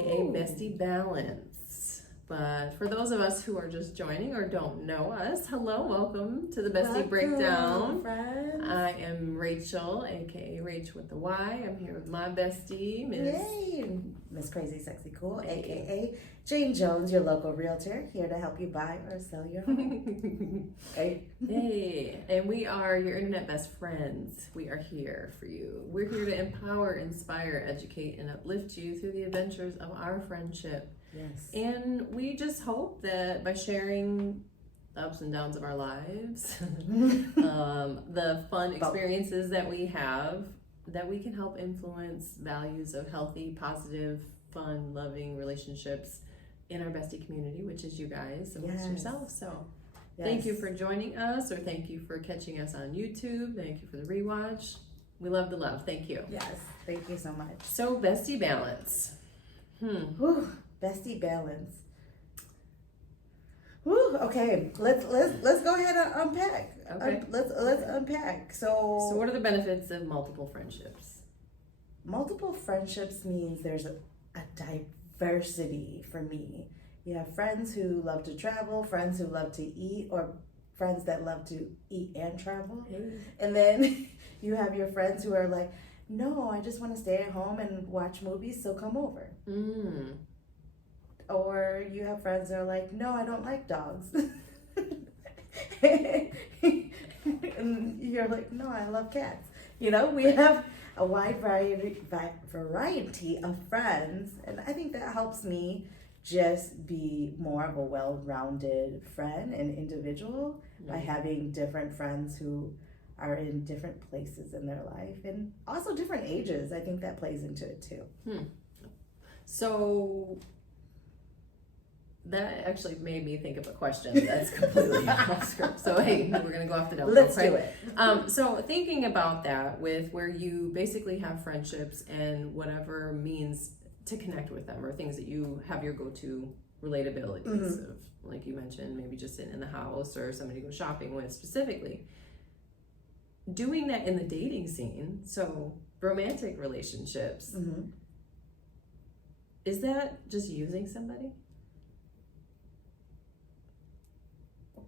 aka BestY Balance. But for those of us who are just joining or don't know us, hello, welcome to the BestY Breakdown. Friends. I am Rachel, aka Rach with the Y. I'm here with my bestie, Miss Crazy Sexy Cool, aka Jane Jones, your local realtor, here to help you buy or sell your home. Hey, and we are your internet best friends. We are here for you. We're here to empower, inspire, educate, and uplift you through the adventures of our friendship. Yes. And we just hope that by sharing the ups and downs of our lives, the fun experiences that we have, that we can help influence values of healthy, positive, fun, loving relationships in our bestie community, which is you guys amongst yourselves. So thank you for joining us, or thank you for catching us on YouTube. Thank you for the rewatch. We love the love. Thank you. Yes, thank you so much. So BestY Balance. Whew, BestY Balance. Whew, okay, let's go ahead and unpack. Okay. Let's unpack. So what are the benefits of multiple friendships? Multiple friendships means there's a diversity for me. You have friends who love to travel, friends who love to eat, or friends that love to eat and travel. And then you have your friends who are like, no, I just want to stay at home and watch movies, so come over. Or you have friends that are like, no, I don't like dogs. And you're like, no, I love cats. You know, we have a wide variety of friends, and I think that helps me just be more of a well-rounded friend and individual by having different friends who are in different places in their life and also different ages. I think that plays into it too. So that actually made me think of a question that's completely off script. So hey, we're gonna go off the dome. Let's do it. So thinking about that, with where you basically have friendships and whatever means to connect with them, or things that you have your go-to relatabilities of, like you mentioned, maybe just sitting in the house or somebody to go shopping with specifically. Doing that in the dating scene, so romantic relationships, is that just using somebody?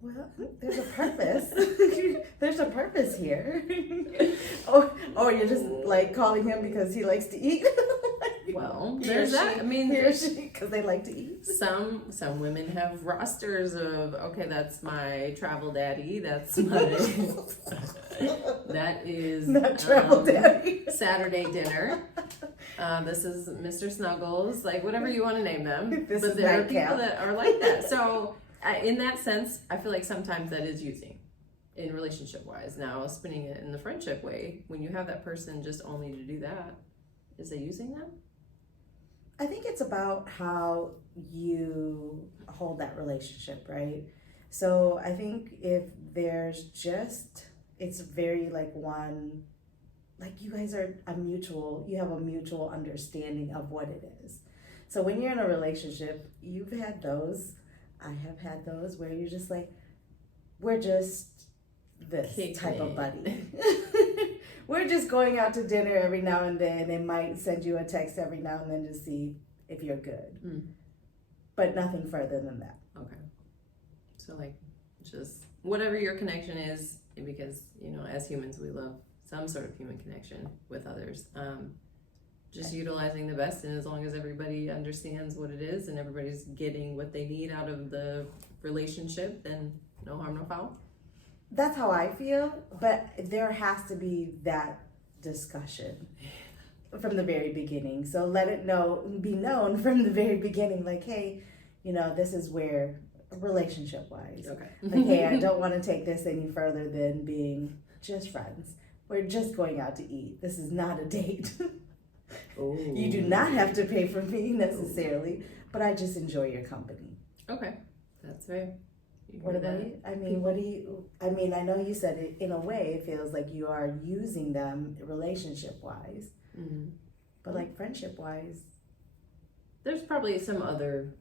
Well, there's a purpose. There's a purpose here. or you're just like calling him because he likes to eat. Well, there's that. I mean, because they like to eat. Some women have rosters of, okay, that's my travel daddy. That's my that is not travel daddy. Saturday dinner. This is Mr. Snuggles, like whatever you want to name them. But there are people that are like that. So in that sense, I feel like sometimes that is using in relationship wise. Now, spinning it in the friendship way, when you have that person just only to do that, is it using them? I think it's about how you hold that relationship, right? So I think if there's just, it's very like one, like you guys are you have a mutual understanding of what it is. So when you're in a relationship, you've had those, I have had those where you're just like, we're just this type of buddy. We're just going out to dinner every now and then. They might send you a text every now and then to see if you're good. But nothing further than that. Okay. So like just whatever your connection is, because, you know, as humans, we love some sort of human connection with others. Just utilizing the best, and as long as everybody understands what it is and everybody's getting what they need out of the relationship, then no harm, no foul. That's how I feel, but there has to be that discussion from the very beginning. So let it be known from the very beginning, like, hey, you know, this is where relationship-wise. Okay. Like, hey, I don't want to take this any further than being just friends. We're just going out to eat. This is not a date. You do not have to pay for me necessarily, but I just enjoy your company. Okay, that's fair. What about you? I mean, I know you said it in a way, it feels like you are using them relationship-wise, but like friendship-wise. There's probably some other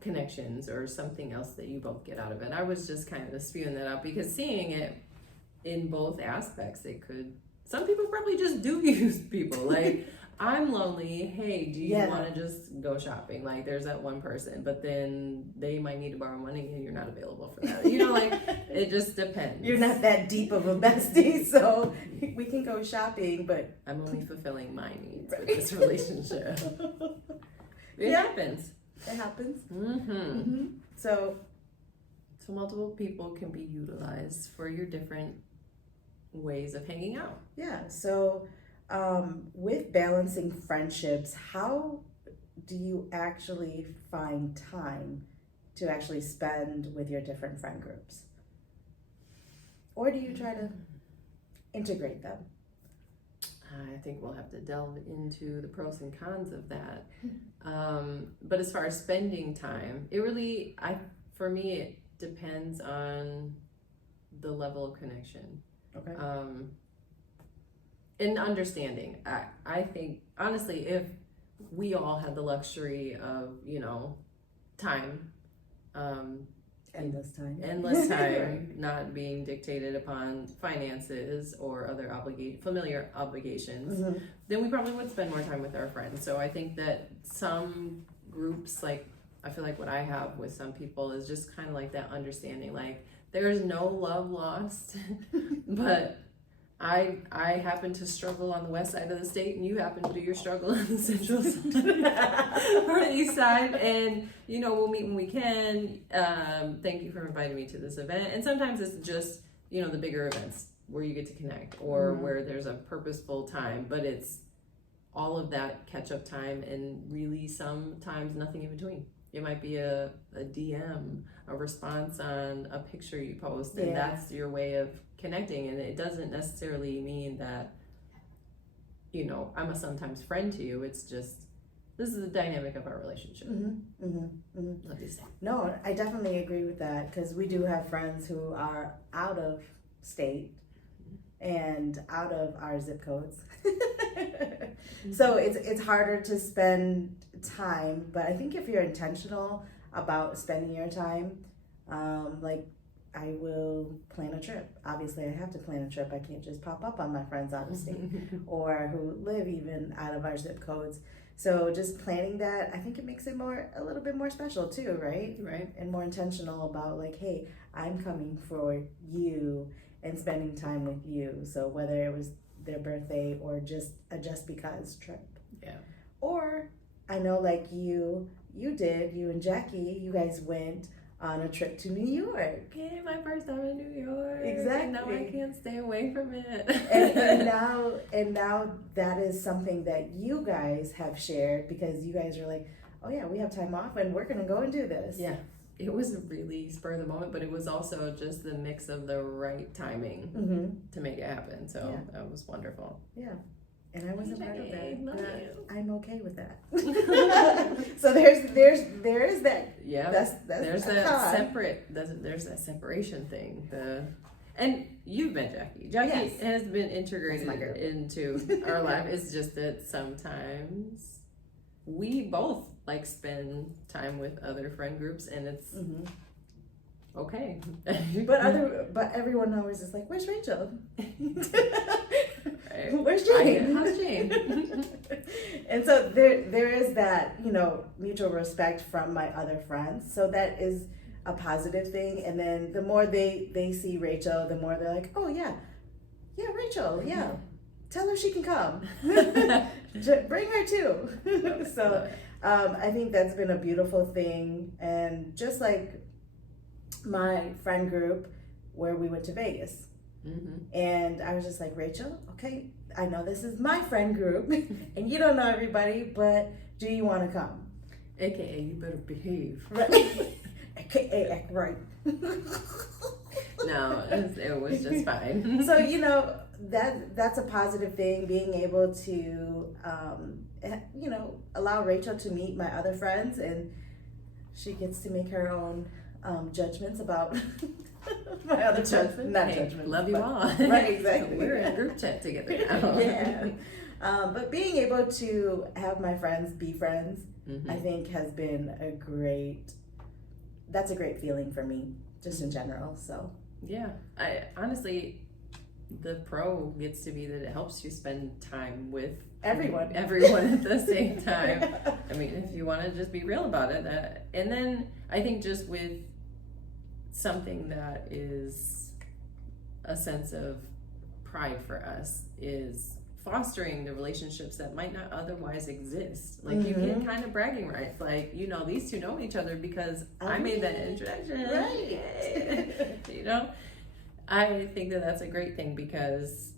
connections or something else that you both get out of it. I was just kind of spewing that out because seeing it in both aspects, it could, some people probably just do use people. Like, I'm lonely. Hey, do you Yeah. want to just go shopping? Like, there's that one person, but then they might need to borrow money and you're not available for that. Like, it just depends. You're not that deep of a bestie, so we can go shopping, but I'm only fulfilling my needs with this relationship. It Yeah. happens. it happens. Mm-hmm. So So multiple people can be utilized for your different ways of hanging out. yeah, so with balancing friendships, how do you actually find time to actually spend with your different friend groups? Or do you try to integrate them? I think we'll have to delve into the pros and cons of that. But as far as spending time, for me, it depends on the level of connection. Okay. And understanding. I think, honestly, if we all had the luxury of, time, Endless endless time, not being dictated upon finances or other familiar obligations, Mhm. then we probably would spend more time with our friends. So I think that some groups, like, I feel like what I have with some people is just kind of like that understanding, like, there's no love lost, but I happen to struggle on the west side of the state, and you happen to do your struggle on the central side or the east side, and we'll meet when we can. Thank you for inviting me to this event. And sometimes it's just the bigger events where you get to connect, or where there's a purposeful time, but it's all of that catch up time, and really sometimes nothing in between. It might be a DM, a response on a picture you post, and that's your way of connecting. And it doesn't necessarily mean that I'm a sometimes friend to you. It's just, this is the dynamic of our relationship. Love you, say. No, I definitely agree with that, because we do have friends who are out of state and out of our zip codes. So it's harder to spend time, but I think if you're intentional about spending your time, like, I will plan a trip. Obviously, I have to plan a trip. I can't just pop up on my friends out of state or who live even out of our zip codes. So just planning that, I think it makes it a little bit more special too, right? Right. And more intentional about, like, hey, I'm coming for you and spending time with you. So whether it was their birthday or just a just because trip. Yeah. Or I know, like you and Jackie, you guys went on a trip to New York. Yeah, my first time in New York. Exactly. And now I can't stay away from it. and now that is something that you guys have shared, because you guys are like, oh yeah, we have time off and we're gonna go and do this. Yeah. It was really spur of the moment, but it was also just the mix of the right timing to make it happen. So that was wonderful. Yeah. And I wasn't part of that. Love But you. I'm okay with that. So there is that. Yeah. That's there's a that con. there's that separation thing. And you've met Jackie. Jackie Yes. has been integrated That's my girl. into our life. It's just that sometimes we both like spend time with other friend groups, and it's okay. But everyone always is like, where's Rachel? Right. Where's Jane? How's Jane? And so there is that, mutual respect from my other friends. So that is a positive thing. And then the more they see Rachel, the more they're like, oh yeah, Rachel, yeah. Tell her she can come. Bring her too. So I think that's been a beautiful thing. And just like my friend group where we went to Vegas. And I was just like, Rachel, okay, I know this is my friend group and you don't know everybody, but do you want to come? AKA, you better behave. Right. AKA, act right. No, it was just fine. So, that's a positive thing, being able to, allow Rachel to meet my other friends, and she gets to make her own judgments about my other judgments. Not judgments. Love you all. Right, exactly. We're in a group chat together now. Yeah. But being able to have my friends be friends, I think has been that's a great feeling for me, just in general. So yeah, I honestly, the pro gets to be that it helps you spend time with everyone at the same time. I mean, if you want to just be real about it. And then I think just with something that is a sense of pride for us is fostering the relationships that might not otherwise exist. Like you get kind of bragging rights, like, you know, these two know each other because I made that introduction. Right. You know, I think that that's a great thing because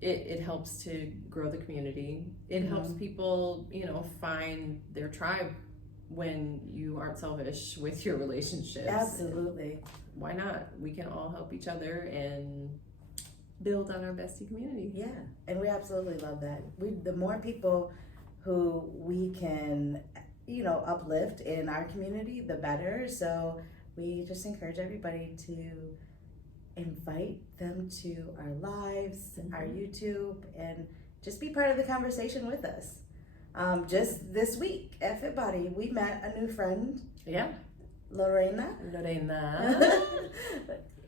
it helps to grow the community. It helps people, you know, find their tribe when you aren't selfish with your relationships. Absolutely. Why not? We can all help each other and build on our bestie community. Yeah, and we absolutely love that. The more people who we can, you know, uplift in our community, the better. So we just encourage everybody to invite them to our lives, our YouTube, and just be part of the conversation with us. Just this week at FitBody, we met a new friend. Yeah. Lorena.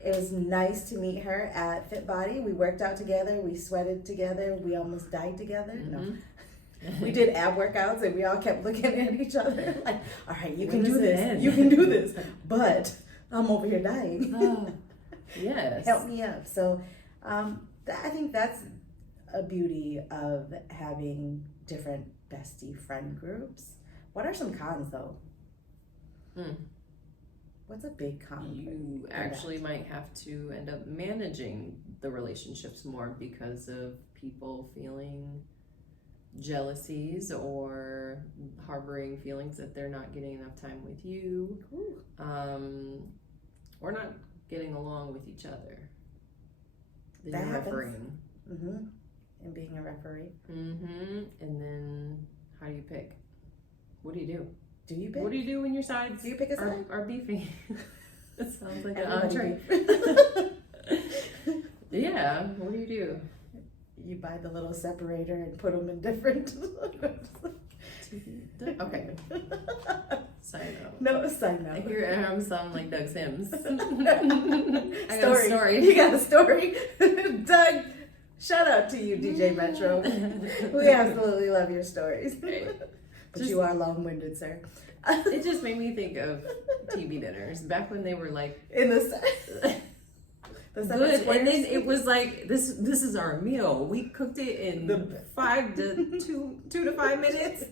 It was nice to meet her at FitBody. We worked out together. We sweated together. We almost died together. No. We did ab workouts and we all kept looking at each other like, all right, you can do this. You can do this. But I'm over here dying. Yes. Help me up. So I think that's a beauty of having different bestie friend groups. What are some cons though? What's a big con? You actually might have to end up managing the relationships more because of people feeling jealousies or harboring feelings that they're not getting enough time with you, or not getting along with each other. Then that you're happens. refereeing. And being a referee. And then how do you pick? What do you do? Do you pick? What do you do when your sides Do you pick a side? are beefing? It sounds like Everybody an entree. Yeah, what do you do? You buy the little separator and put them in different. Okay. Side note. No, side note. I hear him sound like Doug Sims. I got Story. a story. You got a story? Doug, shout out to you, DJ Metro. We absolutely love your stories. But you are long-winded, sir. It just made me think of TV dinners back when they were like in the good, and then it was like this is our meal. We cooked it in 2 to 5 minutes.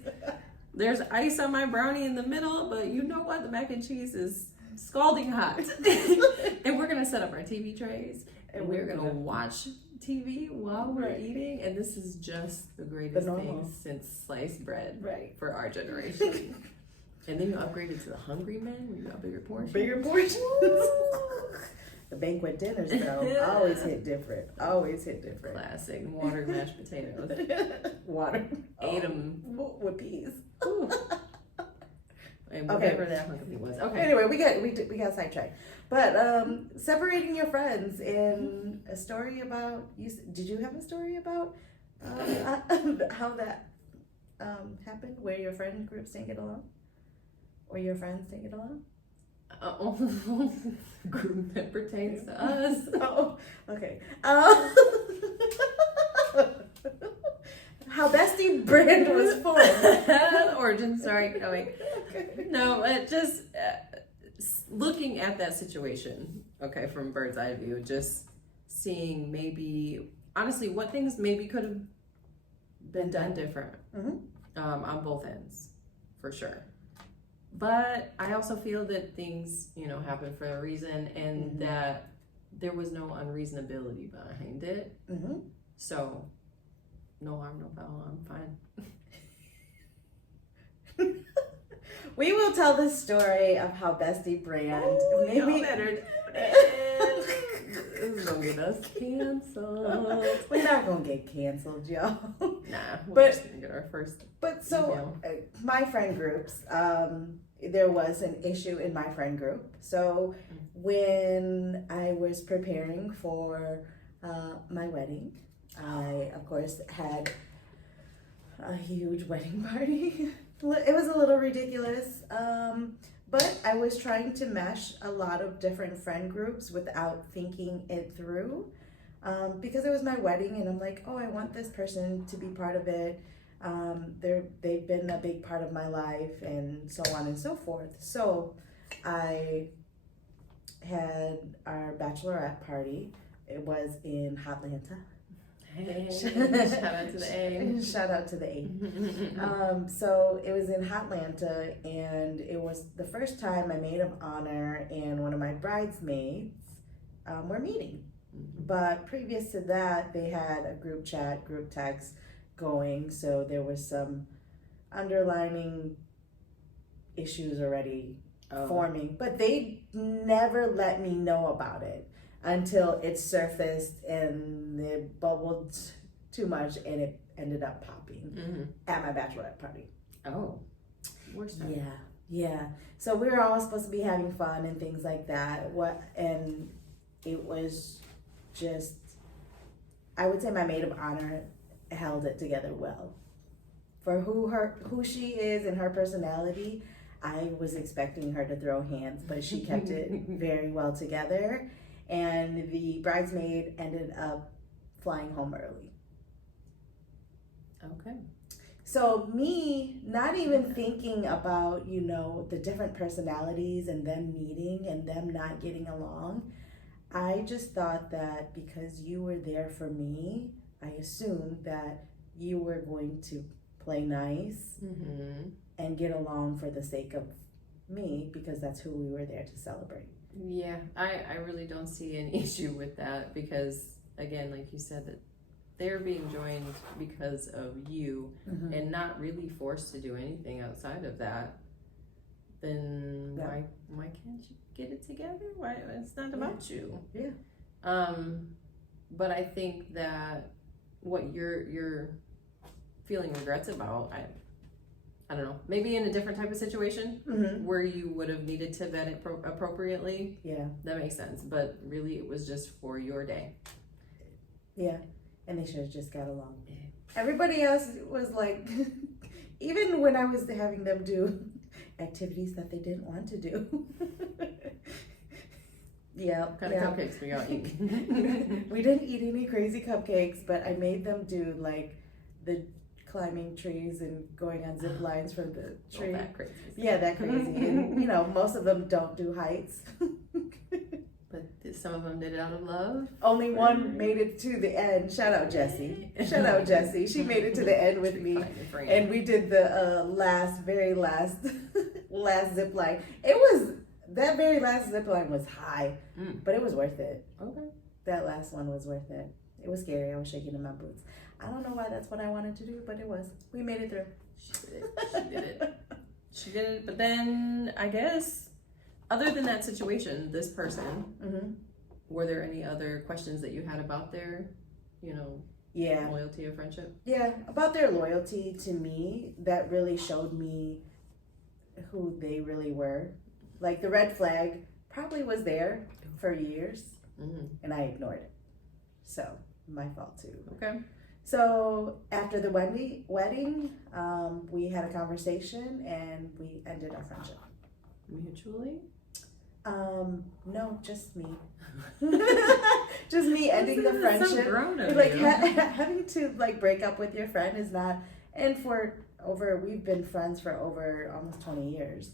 There's ice on my brownie in the middle, but you know what? The mac and cheese is scalding hot. And we're gonna set up our TV trays and we're gonna watch TV while we're eating, and this is just the greatest thing since sliced bread for our generation. And then you upgraded to the Hungry Men when you got bigger portions. Bigger portions. The banquet dinners though always hit different. Always hit different. Classic water mashed potatoes. Water. Ate them with peas. And whatever that hungry was. Okay. Anyway, we got sidetracked. But separating your friends in a story about you. Did you have a story about how that happened, where your friend groups didn't get along, or your friends didn't get along? Group that pertains to us. Oh, okay. How BestY brand was formed. Origin story coming. Okay. No, just looking at that situation, okay, from bird's eye view, just seeing maybe, honestly, what things maybe could have been done different on both ends, for sure. But I also feel that things, happen for a reason, and that there was no unreasonability behind it. So, no harm, no foul. I'm fine. We will tell the story of how BestY brand maybe better. This is gonna get us canceled. We're not gonna get canceled, y'all. Nah, we're just gonna get our first. But so my friend groups, there was an issue in my friend group. So when I was preparing for my wedding, I of course had a huge wedding party. It was a little ridiculous, but I was trying to mesh a lot of different friend groups without thinking it through. because it was my wedding, and I'm like, oh, I want this person to be part of it. They've been a big part of my life, and so on and so forth. So I had our bachelorette party. It was in Hotlanta. Hey, shout out to the A. Shout out to the A. So it was in Hotlanta, and it was the first time my maid of honor and one of my bridesmaids were meeting. But previous to that, they had a group chat, group text going, so there was some underlining issues already forming. But they never let me know about it until it surfaced and it bubbled too much, and it ended up popping at my bachelorette party. Oh, worst time. Yeah. So we were all supposed to be having fun and things like that. And it was just, I would say my maid of honor held it together well. For who she is and her personality, I was expecting her to throw hands, but she kept it very well together. And the bridesmaid ended up flying home early. Okay. So me not even thinking about, the different personalities and them meeting and them not getting along, I just thought that because you were there for me, I assumed that you were going to play nice and get along for the sake of me, because that's who we were there to celebrate. Yeah, I really don't see an issue with that, because again, like you said, that they're being joined because of you and not really forced to do anything outside of that. Then why can't you get it together? Why, it's not about you. Yeah. But I think that what you're feeling regrets about, I don't know, maybe in a different type of situation where you would have needed to vet it appropriately. Yeah. That makes sense. But really, it was just for your day. Yeah. And they should have just got along. Everybody else was like, even when I was having them do activities that they didn't want to do. What kind of cupcakes we got eat? We didn't eat any crazy cupcakes, but I made them do like the climbing trees and going on zip lines from the tree. Oh, that crazy. Yeah, that crazy. And most of them don't do heights. But some of them did it out of love. Only one made it to the end. Shout out Jessie. Shout out Jessie. She made it to the end with me, and we did the very last zip line. That very last zip line was high, but it was worth it. Okay. That last one was worth it. It was scary. I was shaking in my boots. I don't know why that's what I wanted to do, but it was. We made it through. She did it. She did it. But then, I guess, other than that situation, this person, were there any other questions that you had about their, loyalty or friendship? Yeah, about their loyalty to me, that really showed me who they really were. Like, the red flag probably was there for years, and I ignored it. So, my fault too. Okay. So after the wedding, we had a conversation and we ended our friendship. Mutually? No, just me. Just me ending the friendship. So grown of like you. Having to break up with your friend is not. And we've been friends for over almost 20 years.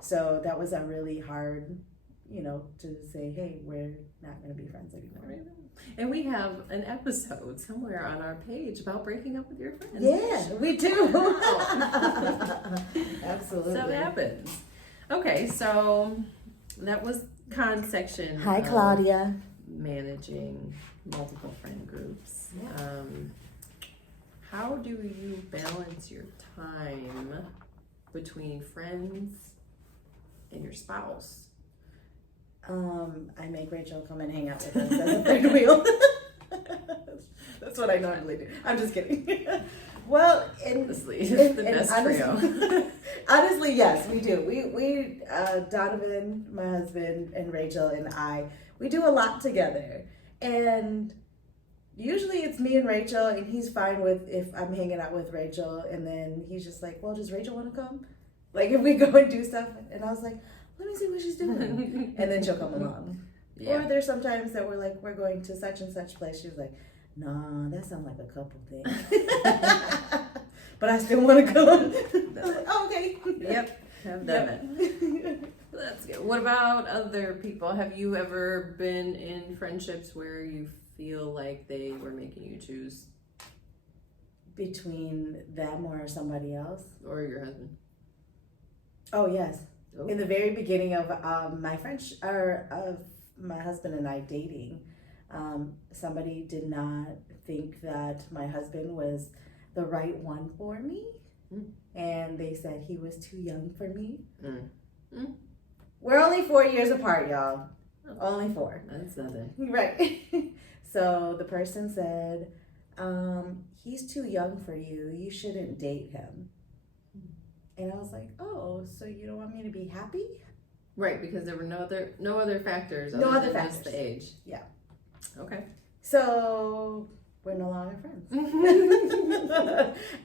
So that was a really hard, to say, hey, we're not going to be friends anymore. And we have an episode somewhere on our page about breaking up with your friends. Yeah, we do. Wow. Absolutely. So it happens. Okay, so that was con section. Hi, Claudia. Managing multiple friend groups. Yeah. How do you balance your time between friends and your spouse? I make Rachel come and hang out with us as a third wheel. That's what I normally do. I'm just kidding. Well, Honestly, it's the best trio. Honestly, yes, we do. We Donovan, my husband, and Rachel and I, we do a lot together. And usually it's me and Rachel, and he's fine with if I'm hanging out with Rachel, and then he's just like, well, does Rachel want to come? Like, if we go and do stuff, and I was like, let me see what she's doing. And then she'll come along. Yeah. Or there's sometimes that we're like, we're going to such and such place. She's like, nah, that sounds like a couple thing. But I still want to go. Like, oh, okay. Yep. Have done it. That's good. What about other people? Have you ever been in friendships where you feel like they were making you choose? Between them or somebody else? Or your husband? Oh, yes. Oh. In the very beginning of my friendship, or of my husband and I dating, somebody did not think that my husband was the right one for me. And they said he was too young for me. We're only 4 years apart, y'all. Only 4. That's nothing. Right. So the person said, he's too young for you. You shouldn't date him. And I was like, oh, so you don't want me to be happy? Right, because there were no other factors. No other than just factors. the age. Yeah. Okay. So we're no longer friends.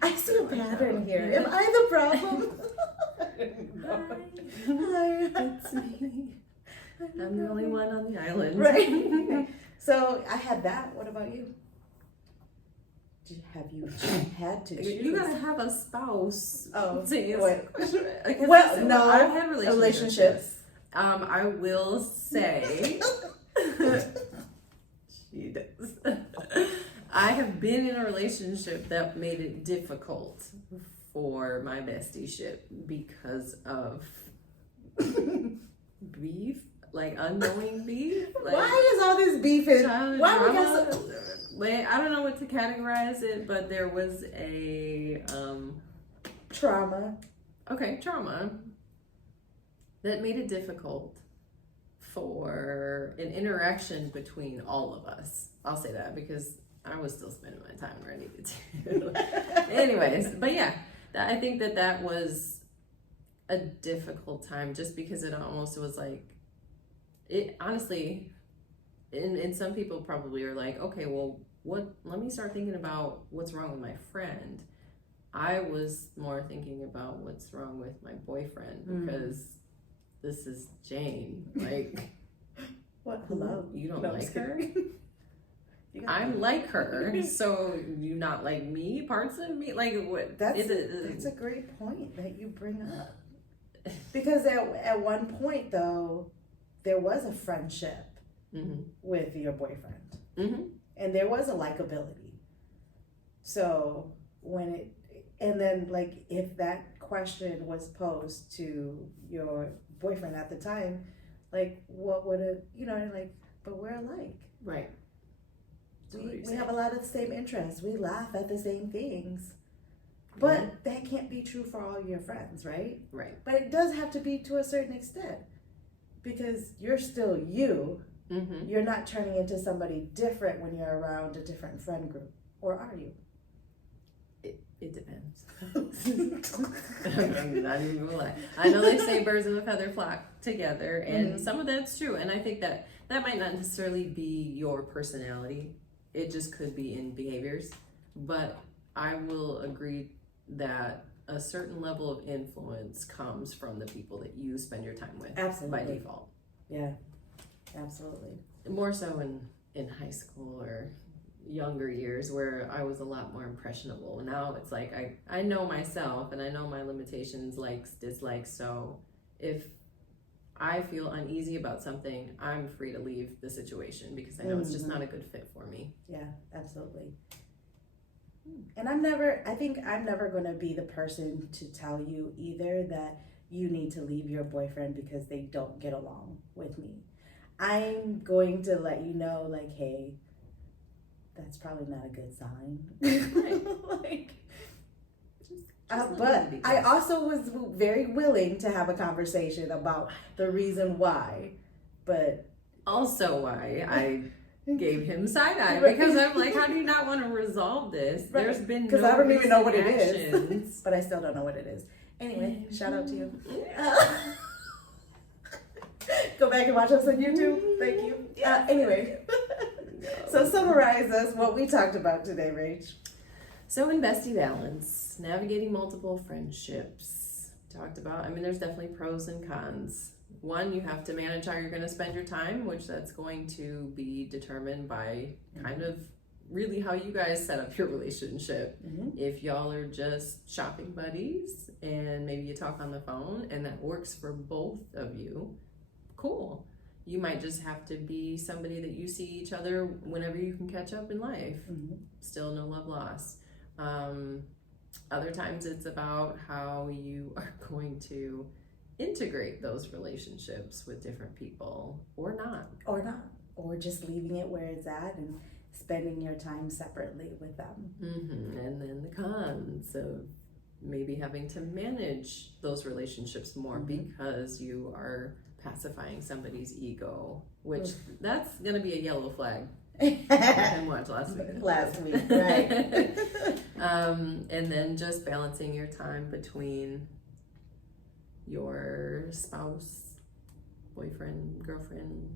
I see a pattern here. Am I the problem? Hi. It's me. I'm the only one on the island. Right. So I had that. What about you? Have you had to choose? You gotta have a spouse. Oh, to answer wait. the question. Because Well, listen, no. I've had relationships. Relationships. I will say, she does. I have been in a relationship that made it difficult for my bestie-ship because of beef, like unknowing beef. Like, why is all this beef in? childhood Why we drama. got so? Like, I don't know what to categorize it, but there was a Trauma. trauma that made it difficult for an interaction between all of us. I'll say that because I was still spending my time where I needed to. Anyways, but yeah, I think that was a difficult time just because it almost was like, it honestly, and some people probably are like, okay, well, let me start thinking about what's wrong with my friend. I was more thinking about what's wrong with my boyfriend because this is Jane. Like, What? Hello? you don't No, I'm like just her? kidding. I'm like her, so you not like me? Parts of me? Like, what? That's a great point that you bring up. Because at one point, though, there was a friendship with your boyfriend. And there was a likability. So and then like if that question was posed to your boyfriend at the time, like what would it, like, but we're alike. Right. We have a lot of the same interests. We laugh at the same things. But that can't be true for all your friends, right? Right. But it does have to be to a certain extent. Because you're still you. You're not turning into somebody different when you're around a different friend group. Or are you? It depends. I'm not even gonna lie. I know they say birds of a feather flock together, and some of that's true. And I think that might not necessarily be your personality. It just could be in behaviors. But I will agree that a certain level of influence comes from the people that you spend your time with. Absolutely. By default. Yeah, absolutely. More so in high school or younger years where I was a lot more impressionable. Now it's like I know myself and I know my limitations, likes, dislikes. So if I feel uneasy about something, I'm free to leave the situation because I know it's just not a good fit for me. Yeah, absolutely. And I think I'm never going to be the person to tell you either that you need to leave your boyfriend because they don't get along with me. I'm going to let you know, like, hey, that's probably not a good sign. Like, but I also was very willing to have a conversation about the reason why. But also why I gave him side eye because I'm like, how do you not want to resolve this? Right. There's been because I don't even know what it actions. is, but I still don't know what it is. Anyway, shout out to you. Go back and watch us on YouTube. Thank you. Anyway, so summarize us what we talked about today, Rach. So in BestY Balance, navigating multiple friendships, talked about. I mean, there's definitely pros and cons. One, you have to manage how you're going to spend your time, which that's going to be determined by kind of really how you guys set up your relationship. If y'all are just shopping buddies and maybe you talk on the phone and that works for both of you, cool. You might just have to be somebody that you see each other whenever you can catch up in life. Still no love lost. Other times it's about how you are going to integrate those relationships with different people, or not, or just leaving it where it's at and spending your time separately with them. And then the cons of maybe having to manage those relationships more because you are pacifying somebody's ego, which that's gonna be a yellow flag. I watched last week, right? And then just balancing your time between your spouse, boyfriend, girlfriend,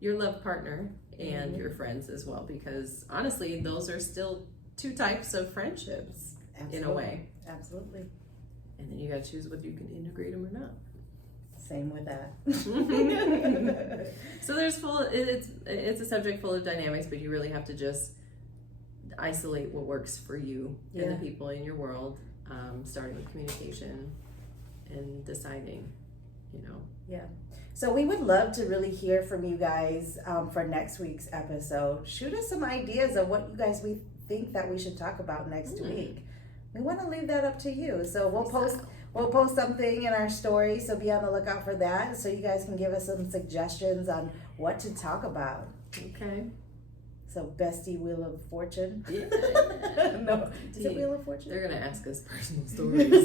your love partner, and your friends as well, because honestly those are still two types of friendships. Absolutely. In a way. Absolutely. And then you gotta choose whether you can integrate them or not. Same with that. So there's it's a subject full of dynamics, but you really have to just isolate what works for you and the people in your world, starting with communication and deciding, So we would love to really hear from you guys for next week's episode. Shoot us some ideas of what you guys think that we should talk about next week. We want to leave that up to you. So we'll post something in our story, so be on the lookout for that, so you guys can give us some suggestions on what to talk about. Okay. So BestY Wheel of Fortune. Yeah. No, is it Wheel of Fortune? They're gonna ask us personal stories. we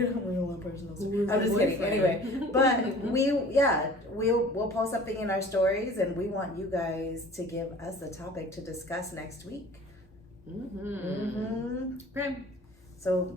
don't want personal stories. I'm just kidding. Anyway, but we'll post something in our stories, and we want you guys to give us a topic to discuss next week. Okay. So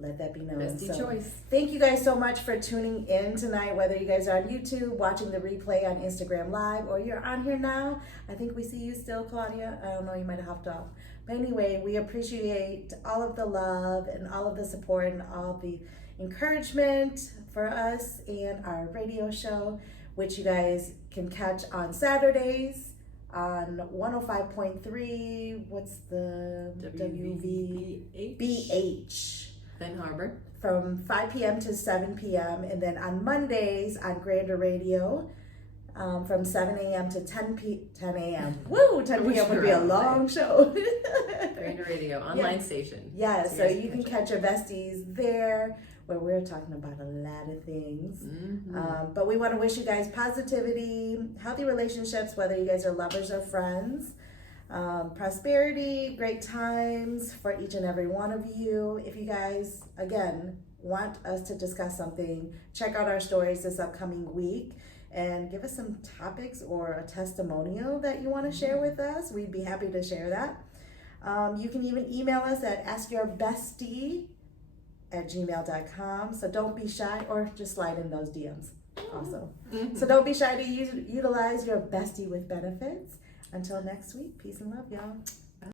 let that be known. BestY choice. Thank you guys so much for tuning in tonight, whether you guys are on YouTube, watching the replay on Instagram Live, or you're on here now. I think we see you still, Claudia. I don't know, you might have hopped off. But anyway, we appreciate all of the love and all of the support and all the encouragement for us and our radio show, which you guys can catch on Saturdays on 105.3, what's the WVBH? Ben Harbor. From 5 p.m. to 7 p.m. And then on Mondays on Grander Radio from 7 a.m. to 10 a.m. Woo! 10 p.m. would be a long show. Grander Radio, online station. Yeah, so you can catch your besties there, where we're talking about a lot of things. But we want to wish you guys positivity, healthy relationships, whether you guys are lovers or friends. Prosperity, great times for each and every one of you. If you guys, again, want us to discuss something, check out our stories this upcoming week and give us some topics or a testimonial that you want to share with us. We'd be happy to share that. You can even email us at askyourbestie@gmail.com. So don't be shy, or just slide in those DMs also. So don't be shy to utilize your bestie with benefits. Until next week, peace and love, y'all.